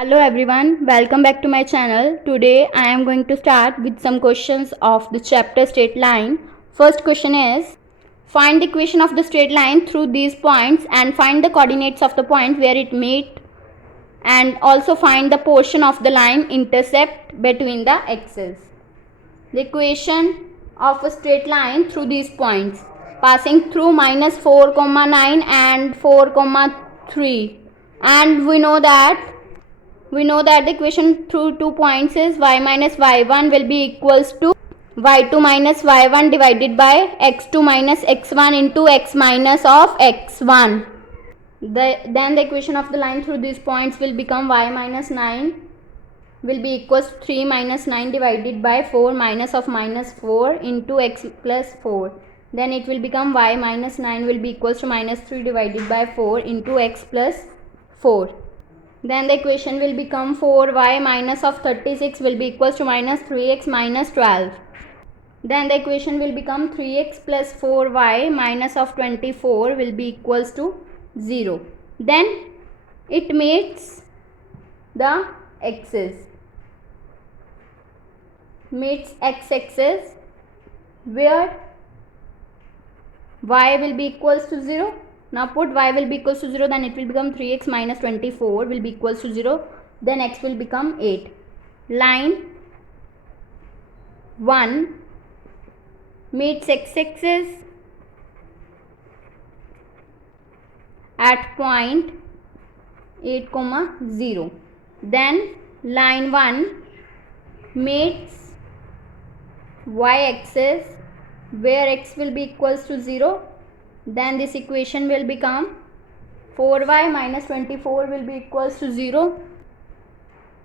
Hello everyone, welcome back to my channel. Today I am going to start with some questions of the chapter straight line. First question is, find the equation of the straight line through these points and find the coordinates of the point where it meet, and also find the portion of the line intercept between the axes. The equation of a straight line through these points passing through minus 4, 9 and 4, 3, and we know that the equation through 2 points is y minus y1 will be equals to y2 minus y1 divided by x2 minus x1 into x minus of x1. Then the equation of the line through these points will become y minus 9 will be equals to 3 minus 9 divided by 4 minus of minus 4 into x plus 4. Then it will become y minus 9 will be equals to minus 3 divided by 4 into x plus 4. Then the equation will become 4y minus of 36 will be equals to minus 3x minus 12. Then the equation will become 3x plus 4y minus of 24 will be equals to 0. Then it meets the axis, meets x-axis where y will be equals to 0. Now put y will be equals to 0, then it will become 3x minus 24 will be equals to 0. Then x will become 8. Line 1 meets x-axis at point 8, 0. Then line 1 meets y-axis where x will be equals to 0. Then this equation will become 4y minus 24 will be equals to 0.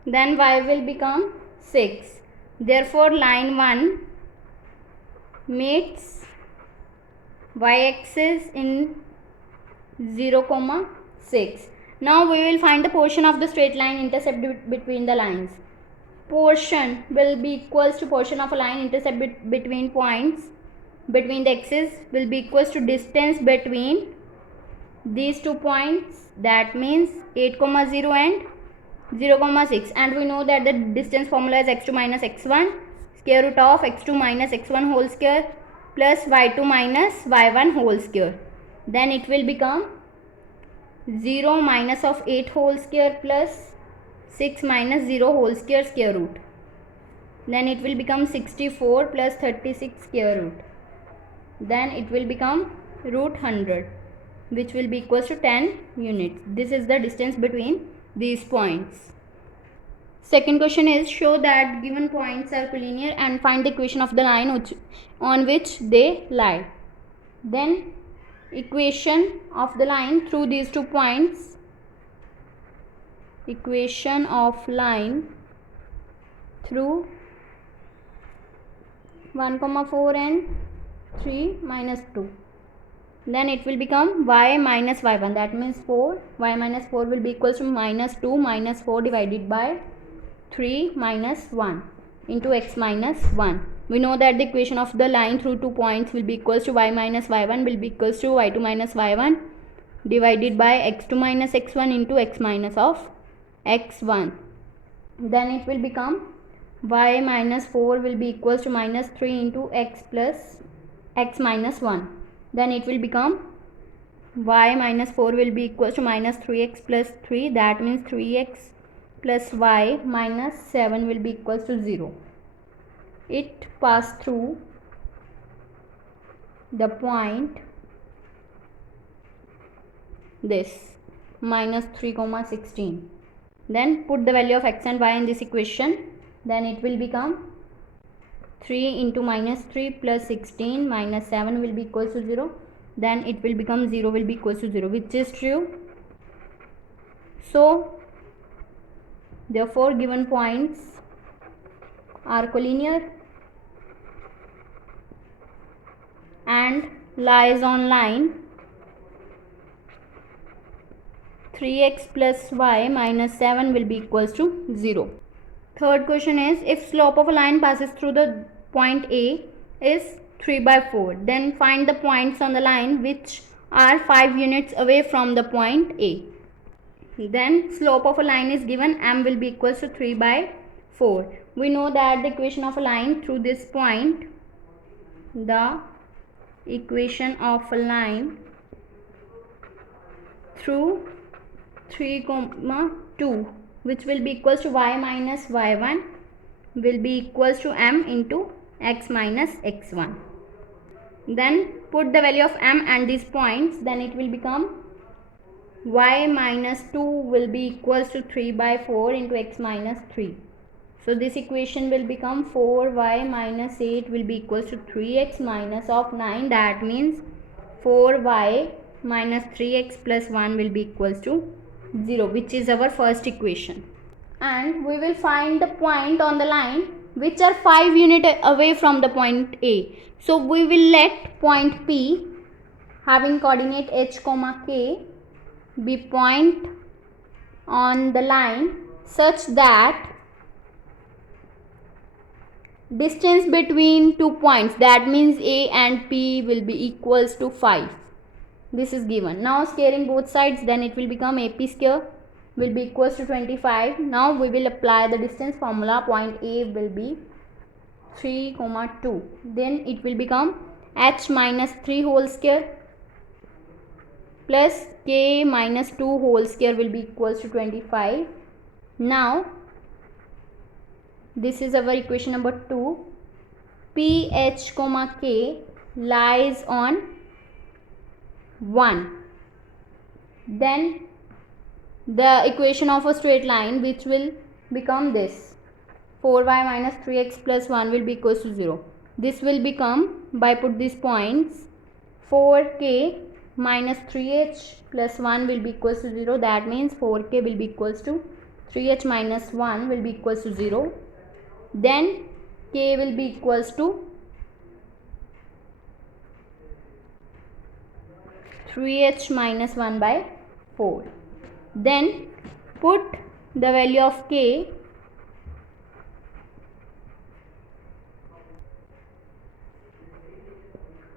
Then y will become 6. Therefore line 1 meets y-axis in 0, 6. Now we will find the portion of the straight line intercept between the lines. Portion will be equals to portion of a line intercept between points between the axes will be equals to distance between these 2 points, that means 8, 0 and 0, 6, and we know that the distance formula is x2 minus x1 square root of x2 minus x1 whole square plus y2 minus y1 whole square. Then it will become 0 minus of 8 whole square plus 6 minus 0 whole square root. Then it will become 64 plus 36 square root. Then it will become root 100, which will be equals to 10 units. This is the distance between these points. Second question is, show that given points are collinear and find the equation of the line on which they lie. Then equation of the line through these 2 points, equation of line through 1, 4 and 3 minus 2. Then it will become y minus y1, that means 4. Y minus 4 will be equals to minus 2 minus 4 divided by 3 minus 1 into x minus 1. We know that the equation of the line through 2 points will be equals to y minus y1 will be equals to y2 minus y1 divided by x2 minus x1 into x minus of x1. Then it will become y minus 4 will be equals to minus 3 into x plus x minus 1. Then it will become y minus 4 will be equals to minus 3x plus 3, that means 3x plus y minus 7 will be equals to 0. It passed through the point this minus 3, 16. Then put the value of x and y in this equation. Then it will become 3 into minus 3 plus 16 minus 7 will be equals to 0. Then it will become 0 will be equals to 0, which is true. So therefore given points are collinear and lies on line 3x plus y minus 7 will be equals to 0. Third question is, if slope of a line passes through the point A is 3 by 4, then find the points on the line which are 5 units away from the point A. Then slope of a line is given, m will be equals to 3 by 4. We know that the equation of a line through this point, the equation of a line through 3, 2, which will be equals to y minus y1 will be equals to m into x minus x1. Then put the value of m and these points, then it will become y minus 2 will be equals to 3 by 4 into x minus 3. So this equation will become 4y minus 8 will be equals to 3x minus of 9. That means 4y minus 3x plus 1 will be equals to 0, which is our first equation. And we will find the point on the line which are 5 units away from the point A. So we will let point P having coordinate h comma k be point on the line such that distance between 2 points, that means A and P, will be equals to 5. This is given. Now squaring both sides, then it will become AP square will be equals to 25. Now we will apply the distance formula. Point A will be 3, 2. Then it will become h minus 3 whole square plus k minus 2 whole square will be equals to 25. Now this is our equation number 2. P h comma k lies on 1. Then the equation of a straight line which will become this, 4y minus 3x plus 1 will be equals to 0. This will become, by put these points, 4k minus 3h plus 1 will be equals to 0. That means 4k will be equals to 3h minus 1 will be equals to 0. Then k will be equals to 3h minus 1 by 4. Then put the value of k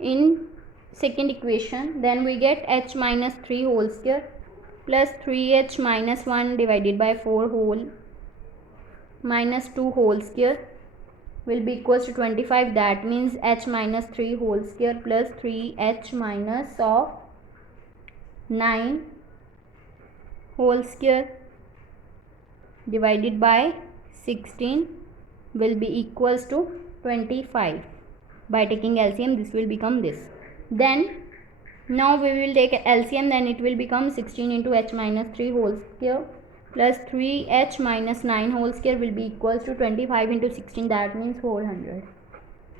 in second equation. Then we get h minus 3 whole square plus 3h minus 1 divided by 4 whole minus 2 whole square will be equals to 25. That means h minus 3 whole square plus 3h minus of 9 whole square divided by 16 will be equals to 25. By taking LCM, this will become this. Then now we will take LCM, then it will become 16 into h minus 3 whole square plus 3h minus 9 whole square will be equals to 25 into 16. That means 400.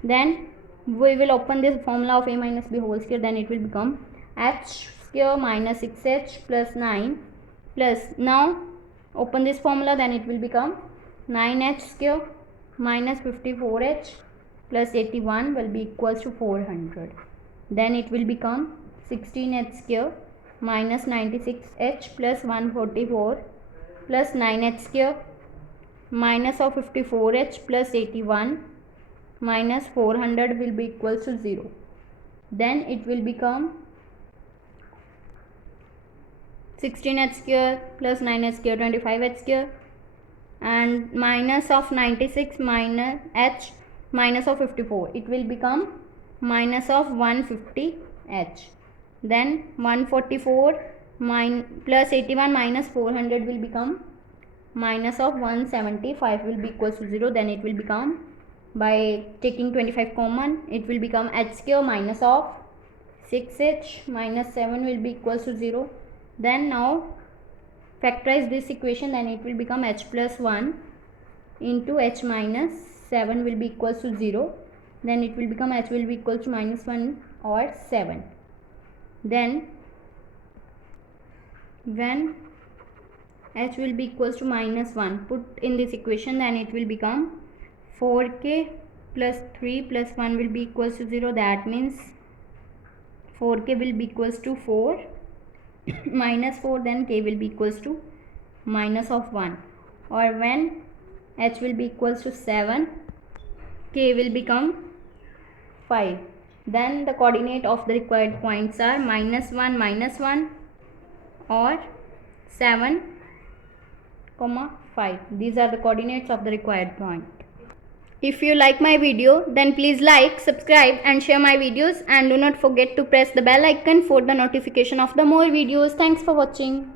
Then we will open this formula of a minus b whole square, then it will become h square minus 6h plus 9 plus, now open this formula, then it will become 9h square minus 54h plus 81 will be equals to 400. Then it will become 16h square minus 96h plus 144 plus 9h square minus of 54h plus 81 minus 400 will be equals to 0. Then it will become 16h square plus 9h square 25h square and minus of 96 minus h minus of 54, it will become minus of 150h. Then 144 plus 81 minus 400 will become minus of 175 will be equals to 0. Then it will become, by taking 25 common, it will become h square minus of 6h minus 7 will be equals to 0. Then now factorize this equation, then it will become h plus 1 into h minus 7 will be equals to 0. Then it will become h will be equals to minus 1 or 7. Then when h will be equals to minus 1, put in this equation, then it will become 4k plus 3 plus 1 will be equals to 0. That means 4k will be equals to 4 minus 4, then k will be equals to minus of 1. Or when h will be equals to 7, k will become 5. Then the coordinate of the required points are -1, -1 or 7, 5. These are the coordinates of the required point. If you like my video, then please like, subscribe and share my videos, and do not forget to press the bell icon for the notification of the more videos. Thanks for watching.